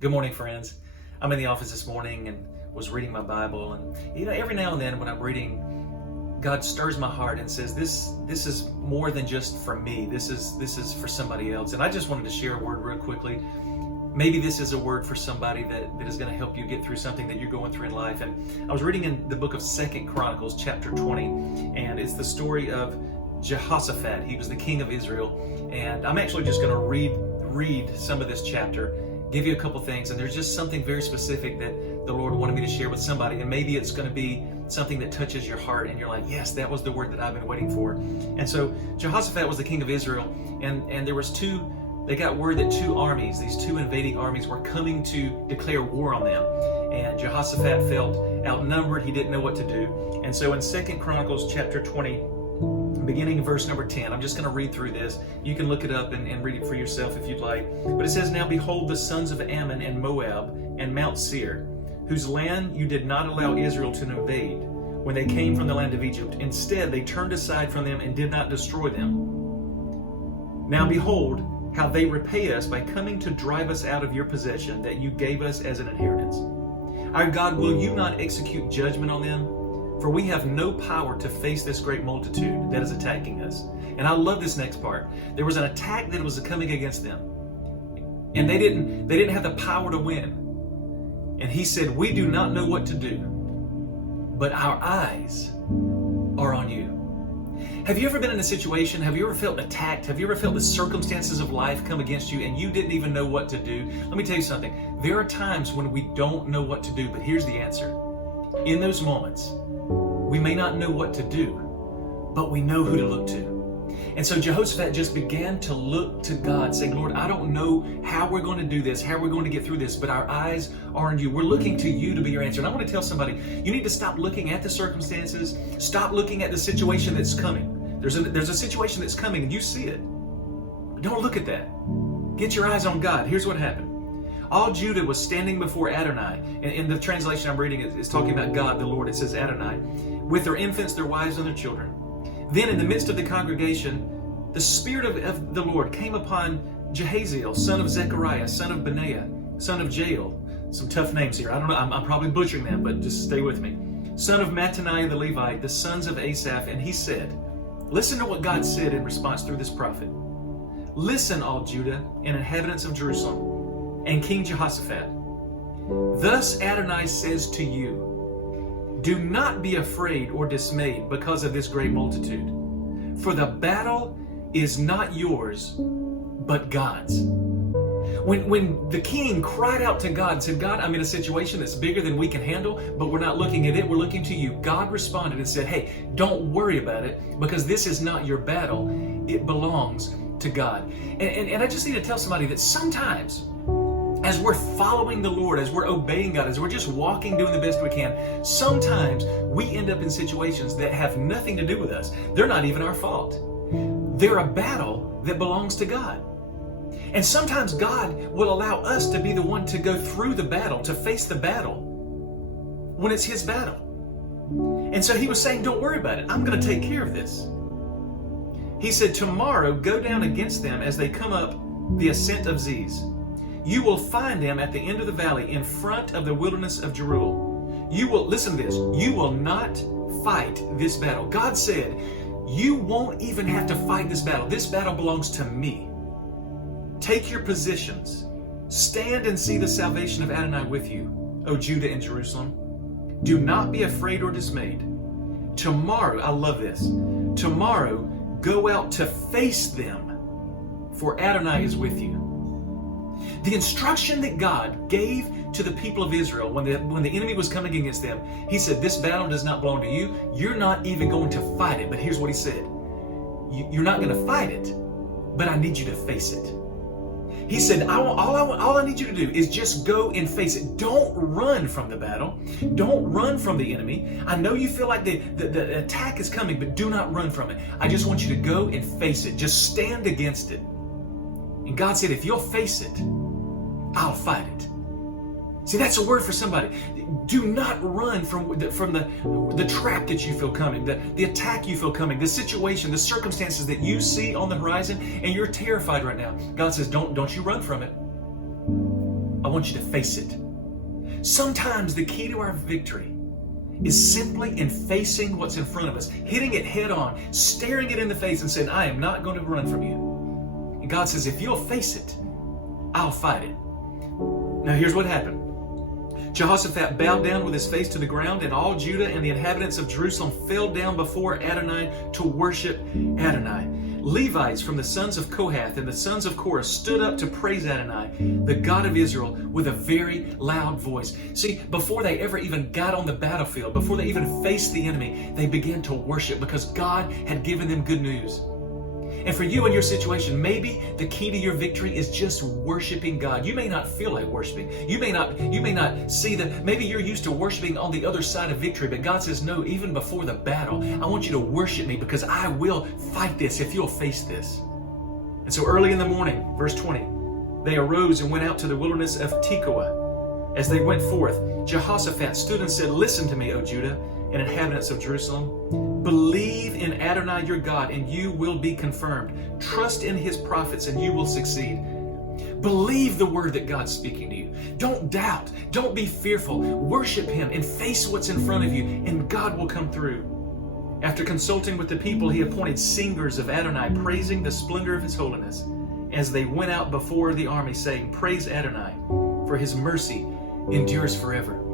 Good morning, friends. I'm in the office this morning and was reading my Bible, and every now and then when I'm reading, God stirs my heart and says, "This is more than just for me. This is for somebody else." And I just wanted to share a word real quickly. Maybe this is a word for somebody that is going to help you get through something that you're going through in life. And I was reading in the book of 2 Chronicles, chapter 20, and it's the story of Jehoshaphat. He was the king of Israel, and I'm actually just going to read some of this chapter, give you a couple things, and there's just something very specific that the Lord wanted me to share with somebody, and maybe it's going to be something that touches your heart, and you're like, yes, that was the word that I've been waiting for. And so Jehoshaphat was the king of Israel, and there was they got word that these two invading armies were coming to declare war on them, and Jehoshaphat felt outnumbered. He didn't know what to do. And so in 2 Chronicles chapter 20, beginning in verse number 10, I'm just going to read through this. You can look it up and read it for yourself if you'd like. But it says, "Now behold, the sons of Ammon and Moab and Mount Seir, whose land you did not allow Israel to invade when they came from the land of Egypt. Instead, they turned aside from them and did not destroy them. Now behold, how they repay us by coming to drive us out of your possession that you gave us as an inheritance. Our God, will you not execute judgment on them? For we have no power to face this great multitude that is attacking us." And I love this next part. There was an attack that was coming against them, and they didn't have the power to win. And he said, "We do not know what to do, but our eyes are on you." Have you ever been in a situation, have you ever felt attacked? Have you ever felt the circumstances of life come against you and you didn't even know what to do? Let me tell you something. There are times when we don't know what to do, but here's the answer. In those moments, we may not know what to do, but we know who to look to. And so Jehoshaphat just began to look to God, saying, "Lord, I don't know how we're going to do this, how we're going to get through this, but our eyes are on you. We're looking to you to be your answer." And I want to tell somebody, you need to stop looking at the circumstances. Stop looking at the situation that's coming. There's a situation that's coming and you see it. Don't look at that. Get your eyes on God. Here's what happened. All Judah was standing before Adonai. And in the translation I'm reading, it's talking about God, the Lord. It says Adonai. With their infants, their wives, and their children. Then in the midst of the congregation, the Spirit of the Lord came upon Jehaziel, son of Zechariah, son of Benaiah, son of Jael. Some tough names here. I don't know. I'm probably butchering them, but just stay with me. Son of Mattaniah the Levite, the sons of Asaph. And he said, listen to what God said in response through this prophet. "Listen, all Judah and inhabitants of Jerusalem, and King Jehoshaphat. Thus Adonai says to you, do not be afraid or dismayed because of this great multitude. For the battle is not yours, but God's." When the king cried out to God and said, "God, I'm in a situation that's bigger than we can handle, but we're not looking at it, we're looking to you," God responded and said, "Hey, don't worry about it, because this is not your battle. It belongs to God." And I just need to tell somebody that sometimes, as we're following the Lord, as we're obeying God, as we're just walking, doing the best we can, sometimes we end up in situations that have nothing to do with us. They're not even our fault. They're a battle that belongs to God. And sometimes God will allow us to be the one to go through the battle, to face the battle, when it's His battle. And so He was saying, don't worry about it. I'm going to take care of this. He said, "Tomorrow go down against them as they come up the ascent of Ziz. You will find them at the end of the valley in front of the wilderness of Jeruel. You will," listen to this, "you will not fight this battle." God said, you won't even have to fight this battle. This battle belongs to me. Take your positions. Stand and see the salvation of Adonai with you, O Judah and Jerusalem. Do not be afraid or dismayed. Tomorrow," I love this, "tomorrow go out to face them, for Adonai is with you." The instruction that God gave to the people of Israel when the enemy was coming against them, He said, this battle does not belong to you. You're not even going to fight it. But here's what He said. You're not going to fight it, but I need you to face it. He said, all I need you to do is just go and face it. Don't run from the battle. Don't run from the enemy. I know you feel like the attack is coming, but do not run from it. I just want you to go and face it. Just stand against it. And God said, if you'll face it, I'll fight it. See, that's a word for somebody. Do not run from the trap that you feel coming, the attack you feel coming, the situation, the circumstances that you see on the horizon, and you're terrified right now. God says, don't you run from it. I want you to face it. Sometimes the key to our victory is simply in facing what's in front of us, hitting it head on, staring it in the face and saying, I am not going to run from you. And God says, if you'll face it, I'll fight it. Now here's what happened. Jehoshaphat bowed down with his face to the ground, and all Judah and the inhabitants of Jerusalem fell down before Adonai to worship Adonai. Levites from the sons of Kohath and the sons of Korah stood up to praise Adonai, the God of Israel, with a very loud voice. See, before they ever even got on the battlefield, before they even faced the enemy, they began to worship because God had given them good news. And for you in your situation, maybe the key to your victory is just worshiping God. You may not feel like worshiping. You may not see that. Maybe you're used to worshiping on the other side of victory, but God says, no, even before the battle, I want you to worship me because I will fight this if you'll face this. And so early in the morning, verse 20, they arose and went out to the wilderness of Tekoa. As they went forth, Jehoshaphat stood and said, listen to me, O Judah and inhabitants of Jerusalem. Believe in Adonai your God, and you will be confirmed. Trust in his prophets, and you will succeed. Believe the word that God's speaking to you. Don't doubt. Don't be fearful. Worship him and face what's in front of you, and God will come through. After consulting with the people, he appointed singers of Adonai, praising the splendor of his holiness, as they went out before the army, saying, Praise Adonai, for his mercy endures forever.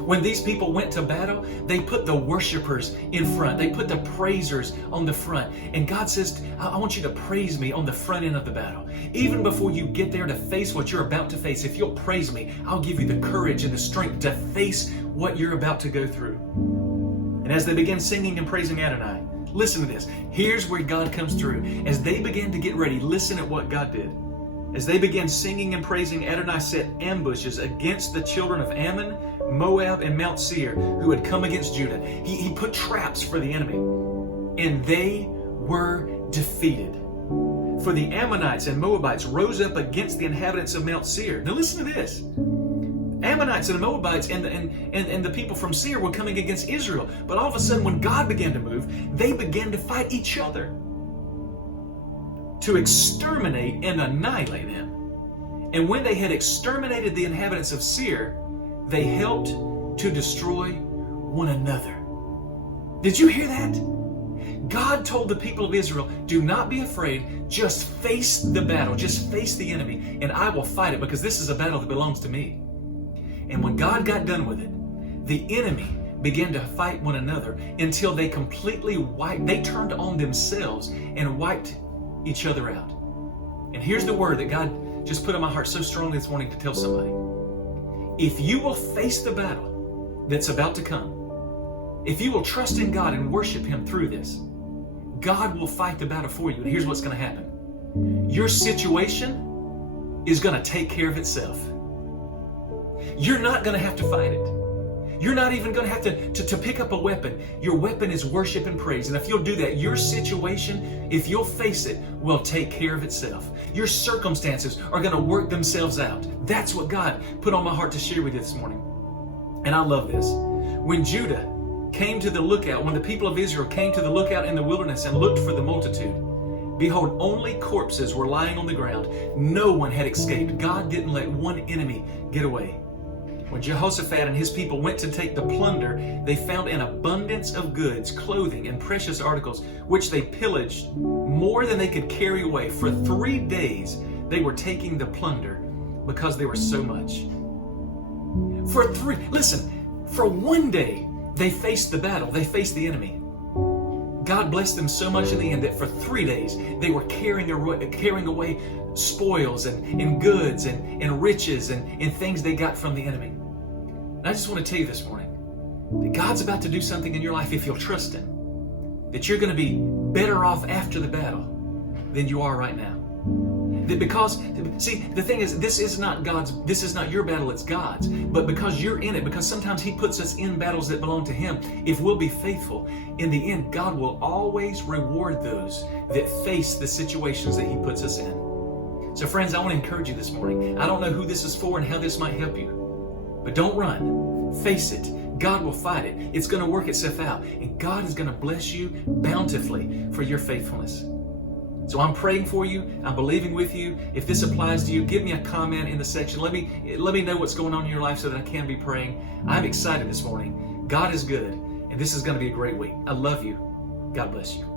When these people went to battle, they put the worshipers in front. They put the praisers on the front. And God says, I want you to praise me on the front end of the battle. Even before you get there to face what you're about to face, if you'll praise me, I'll give you the courage and the strength to face what you're about to go through. And as they began singing and praising Adonai, listen to this. Here's where God comes through. As they began to get ready, listen at what God did. As they began singing and praising, Adonai set ambushes against the children of Ammon, Moab, and Mount Seir, who had come against Judah. He put traps for the enemy, and they were defeated. For the Ammonites and Moabites rose up against the inhabitants of Mount Seir. Now listen to this. Ammonites and Moabites and the people from Seir were coming against Israel. But all of a sudden, when God began to move, they began to fight each other to exterminate and annihilate them. And when they had exterminated the inhabitants of Seir, they helped to destroy one another. Did you hear that? God told the people of Israel, do not be afraid, just face the battle, just face the enemy, and I will fight it because this is a battle that belongs to me. And when God got done with it, the enemy began to fight one another until they completely they turned on themselves and wiped each other out. And here's the word that God just put in my heart so strongly this morning to tell somebody. If you will face the battle that's about to come, if you will trust in God and worship him through this, God will fight the battle for you. And here's what's going to happen. Your situation is going to take care of itself. You're not going to have to fight it. You're not even going to have to pick up a weapon. Your weapon is worship and praise. And if you'll do that, your situation, if you'll face it, will take care of itself. Your circumstances are going to work themselves out. That's what God put on my heart to share with you this morning. And I love this. When Judah came to the lookout, when the people of Israel came to the lookout in the wilderness and looked for the multitude, behold, only corpses were lying on the ground. No one had escaped. God didn't let one enemy get away. When Jehoshaphat and his people went to take the plunder, they found an abundance of goods, clothing, and precious articles, which they pillaged more than they could carry away. For 3 days they were taking the plunder because there was so much. For 1 day they faced the battle, they faced the enemy. God blessed them so much in the end that for 3 days they were carrying away spoils and goods and riches and things they got from the enemy. And I just want to tell you this morning that God's about to do something in your life if you'll trust him. That you're going to be better off after the battle than you are right now. That because, see, the thing is, this is not your battle, it's God's. But because you're in it, because sometimes he puts us in battles that belong to him, if we'll be faithful, in the end, God will always reward those that face the situations that he puts us in. So friends, I want to encourage you this morning. I don't know who this is for and how this might help you, but don't run. Face it. God will fight it. It's going to work itself out, and God is going to bless you bountifully for your faithfulness. So I'm praying for you. I'm believing with you. If this applies to you, give me a comment in the section. Let me know what's going on in your life so that I can be praying. I'm excited this morning. God is good, and this is going to be a great week. I love you. God bless you.